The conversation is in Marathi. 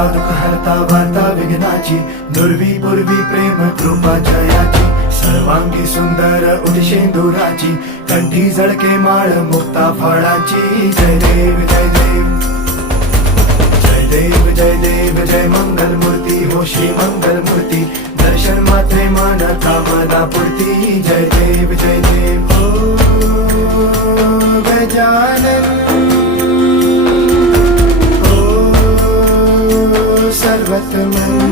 हरता दुःख हरता वार्ता विघ्नाची, दुर्वी पूर्वी प्रेम कृपा जयाची, सर्वांगी सुंदर उदिशेंदुराची, कंठी झळके माळ मुक्ता फळाची. जय देव जय देव जय देव जय देव जय मंगल मूर्ती हो श्री मंगल मूर्ती, दर्शन मात्रे मन कामना पूर्ती. जय देव जय देव हो गजानन हो सर्वतमन.